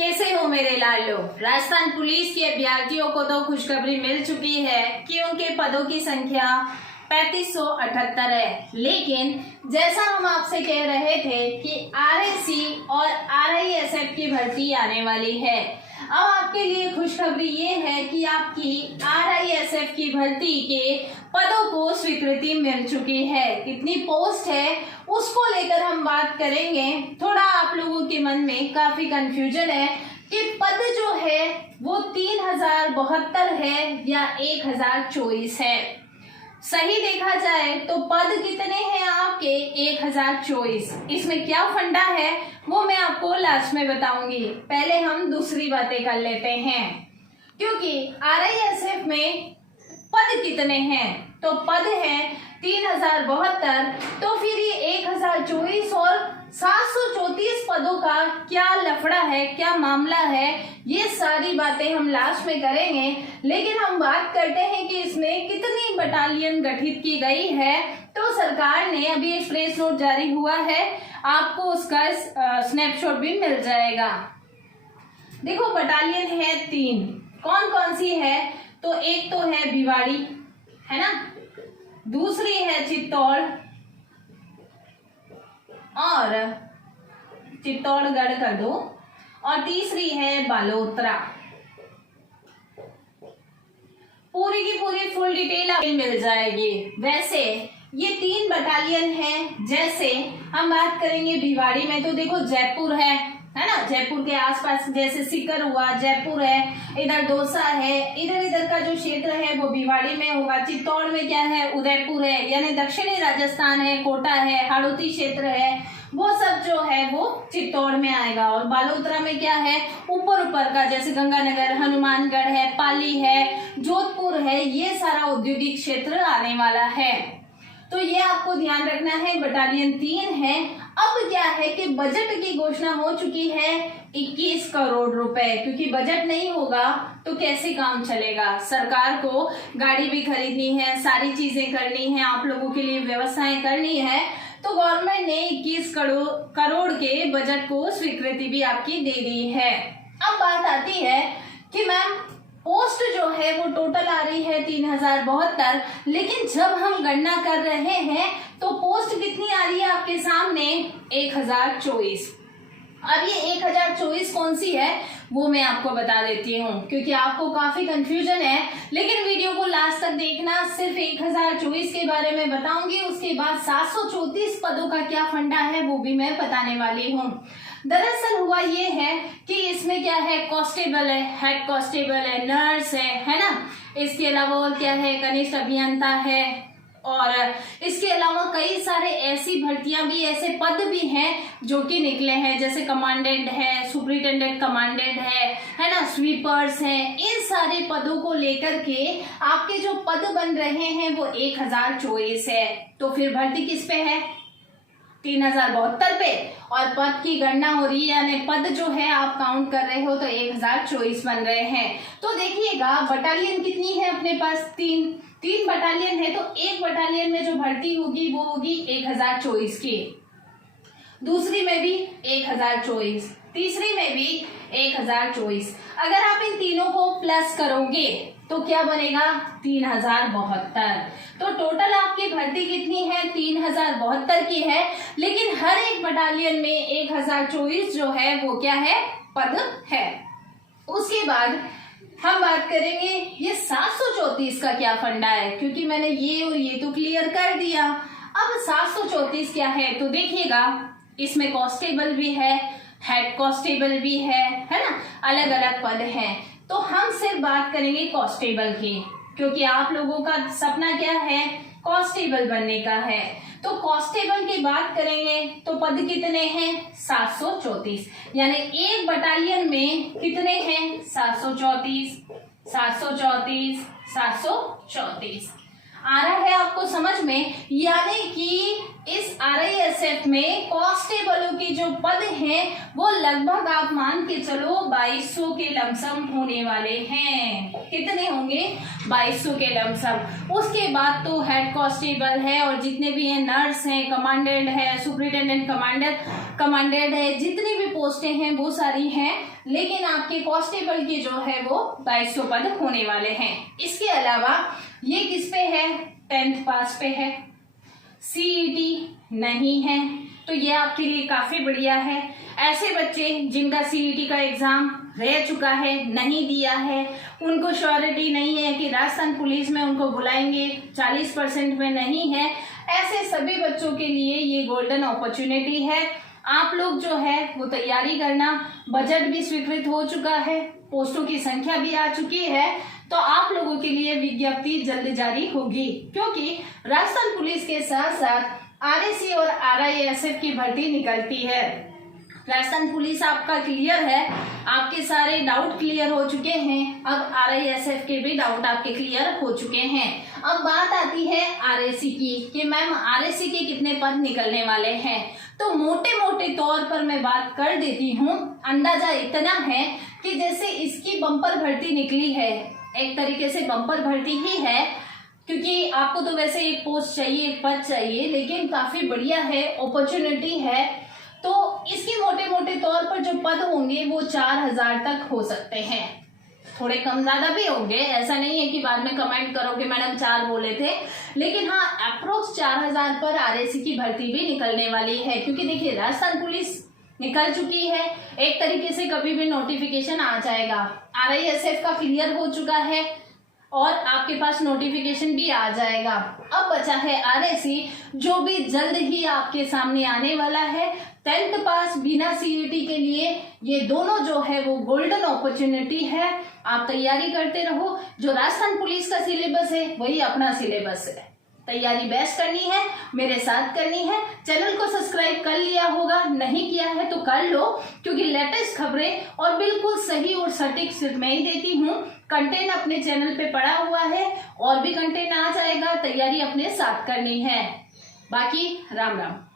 कैसे हो मेरे लालो। राजस्थान पुलिस के अभ्यर्थियों को तो खुशखबरी मिल चुकी है कि उनके पदों की संख्या 3578 है, लेकिन जैसा हम आपसे कह रहे थे कि आरएसी और आरआईएसएफ की भर्ती आने वाली है। अब आपके लिए खुशखबरी ये है कि आपकी आरआईएसएफ की भर्ती के पदों को स्वीकृति मिल चुकी है। कितनी पोस्ट है उसको लेकर हम बात करेंगे। थोड़ा आप लोगों के मन में काफी कंफ्यूजन है कि पद जो है वो 3072 है या 1024 है। सही देखा जाए तो पद कितने हैं आपके 1024। इसमें क्या फंडा है वो मैं आपको लास्ट में बताऊंगी। पहले हम दूसरी बातें कर लेते हैं, क्योंकि आरआईएसएफ में पद कितने हैं। तो पद है 3072, तो फिर ये 1024 और 734 पदों का क्या लफड़ा है, क्या मामला है, ये सारी बातें हम लास्ट में करेंगे। लेकिन हम बात करते हैं कि इसमें कितनी बटालियन गठित की गई है। तो सरकार ने अभी एक प्रेस नोट जारी हुआ है, आपको उसका स्नैपशॉट भी मिल जाएगा। देखो बटालियन है 3, कौन कौन सी है। तो एक तो है भिवाड़ी, है ना, दूसरी है चित्तौड़ और चित्तौड़गढ़ कर दो, और तीसरी है बालोतरा। पूरी की पूरी फुल डिटेल आपको मिल जाएगी। वैसे ये 3 बटालियन हैं। जैसे हम बात करेंगे भिवाड़ी में, तो देखो जयपुर है ना, जयपुर के आसपास जैसे सीकर हुआ, जयपुर है, इधर दौसा है, इधर का जो क्षेत्र है वो भिवाड़ी में होगा। चित्तौड़ में क्या है, उदयपुर है, यानी दक्षिणी राजस्थान है, कोटा है, हाड़ौती क्षेत्र है, वो सब जो है वो चित्तौड़ में आएगा। और बालोतरा में क्या है, ऊपर का जैसे गंगानगर, हनुमानगढ़ है, पाली है, जोधपुर है, ये सारा औद्योगिक क्षेत्र आने वाला है। तो ये आपको ध्यान रखना है। बटालियन 3 है। अब क्या है कि बजट की घोषणा हो चुकी है 21 करोड़ रुपए, क्योंकि बजट नहीं होगा तो कैसे काम चलेगा। सरकार को गाड़ी भी खरीदनी है, सारी चीजें करनी है, आप लोगों के लिए व्यवस्थाएं करनी है। तो गवर्नमेंट ने 21 करोड़ के बजट को स्वीकृति भी आपकी दे दी है। अब बात आती है कि मैम पोस्ट जो है वो टोटल आ रही है 3072, लेकिन जब हम गणना कर रहे हैं तो पोस्ट कितनी आ रही है आपके सामने 1024। अब ये 1024 कौन सी है वो मैं आपको बता देती हूँ, क्योंकि आपको काफी कंफ्यूजन है। लेकिन वीडियो को लास्ट तक देखना, सिर्फ 1024 के बारे में बताऊंगी, उसके बाद 734 पदों का क्या फंडा है वो भी मैं बताने वाली हूँ। दरअसल हुआ ये है कि इसमें क्या है, कांस्टेबल है, हेड कांस्टेबल है, नर्स है ना, इसके अलावा और क्या है, कनिष्ठ अभियंता है, और इसके अलावा कई सारे ऐसी भर्तियां भी, ऐसे पद भी हैं जो कि निकले हैं, जैसे कमांडेंट है, सुपरिटेंडेंट कमांडेंट है ना, स्वीपर्स हैं। इन सारे पदों को लेकर के आपके जो पद बन रहे हैं वो 1024 है। तो फिर भर्ती किस पे है, 3072 पे, और पद की गणना हो रही है, यानी पद जो है आप काउंट कर रहे हो तो 1024 बन रहे हैं। तो देखिएगा बटालियन कितनी है अपने पास, 3 बटालियन है। तो एक बटालियन में जो भर्ती होगी वो होगी 1024 की, दूसरी में भी 1024, तीसरी में भी 1024। अगर आप इन तीनों को प्लस करोगे तो क्या बनेगा, 3072। तो टोटल आपकी भर्ती कितनी है, 3072 की है। लेकिन हर एक बटालियन में 1024 जो है वो क्या है, पद है। उसके बाद हम बात करेंगे ये 734 का क्या फंडा है, क्योंकि मैंने ये और ये तो क्लियर कर दिया। अब 734 क्या है, तो देखिएगा इसमें कांस्टेबल भी है, हेड कांस्टेबल भी है ना, अलग अलग पद हैं। तो हम सिर्फ बात करेंगे कांस्टेबल की, क्योंकि आप लोगों का सपना क्या है, कांस्टेबल बनने का है। तो कांस्टेबल की बात करेंगे तो पद कितने हैं, 734, यानी एक बटालियन में कितने हैं, 734, 734 आ रहा है आपको समझ में। यानी कि इस RISF में कांस्टेबलों के जो पद हैं वो लगभग आप मान के चलो 2200 के लमसम होने वाले हैं। कितने होंगे? 2200 के लमसम। उसके बाद तो हेड कांस्टेबल है और जितने भी हैं नर्स हैं, कमांडेंट है, सुपरिटेंडेंट कमांडेंट है, जितनी भी पोस्टें हैं वो सारी हैं, लेकिन आपके कांस्टेबल के जो है वो 2200 पद होने वाले हैं। इसके अलावा ये किस पे है? 10th पास पे है। CET नहीं है, तो ये आपके लिए काफी बढ़िया है। ऐसे बच्चे जिनका CET का एग्जाम रह चुका है, नहीं दिया है, उनको श्योरिटी नहीं है कि राजस्थान पुलिस में उनको बुलाएंगे, 40% में नहीं है, ऐसे सभी बच्चों के लिए ये गोल्डन अपॉर्चुनिटी है। आप लोग जो है वो तैयारी करना। बजट भी स्वीकृत हो चुका है, पोस्टों की संख्या भी आ चुकी है, तो आप लोगों के लिए विज्ञप्ति जल्द जारी होगी, क्योंकि राजस्थान पुलिस के साथ साथ RSC और RISF की भर्ती निकलती है। राजस्थान पुलिस आपका क्लियर है, आपके सारे डाउट क्लियर हो चुके हैं। अब RISF के भी डाउट आपके क्लियर हो चुके हैं। अब बात आती है RSC की कि मैम RSC के कितने पद निकलने वाले हैं। तो मोटे मोटे तौर पर मैं बात कर देती हूँ। अंदाजा इतना है कि जैसे इसकी बम्पर भर्ती निकली है, एक तरीके से बम्पर भर्ती ही है, क्योंकि आपको तो वैसे एक पोस्ट चाहिए, एक पद चाहिए, लेकिन काफी बढ़िया है, अपॉर्चुनिटी है। तो इसके मोटे मोटे तौर पर जो पद होंगे वो 4000 तक हो सकते हैं। थोड़े कम ज्यादा भी होंगे, ऐसा नहीं है कि बाद में कमेंट करो कि मैडम 4 बोले थे, लेकिन हाँ अप्रोक्स 4000 पर RSC की भर्ती भी निकलने वाली है। क्योंकि देखिए राजस्थान पुलिस निकल चुकी है, एक तरीके से कभी भी नोटिफिकेशन आ जाएगा। RISF का क्लियर हो चुका है और आपके पास नोटिफिकेशन भी आ जाएगा। अब बचा है RSC, जो भी जल्द ही आपके सामने आने वाला है। 10th पास बिना CET के लिए ये दोनों जो है वो गोल्डन अपॉर्चुनिटी है। आप तैयारी करते रहो। जो राजस्थान पुलिस का सिलेबस है वही अपना सिलेबस है। तैयारी बेस्ट करनी है, मेरे साथ करनी है। चैनल को सब्सक्राइब कर लिया होगा, नहीं किया है तो कर लो, क्योंकि लेटेस्ट खबरें और बिल्कुल सही और सटीक सिर्फ मैं ही देती हूँ। कंटेंट अपने चैनल पे पड़ा हुआ है, और भी कंटेंट आ जाएगा, तैयारी अपने साथ करनी है। बाकी राम राम।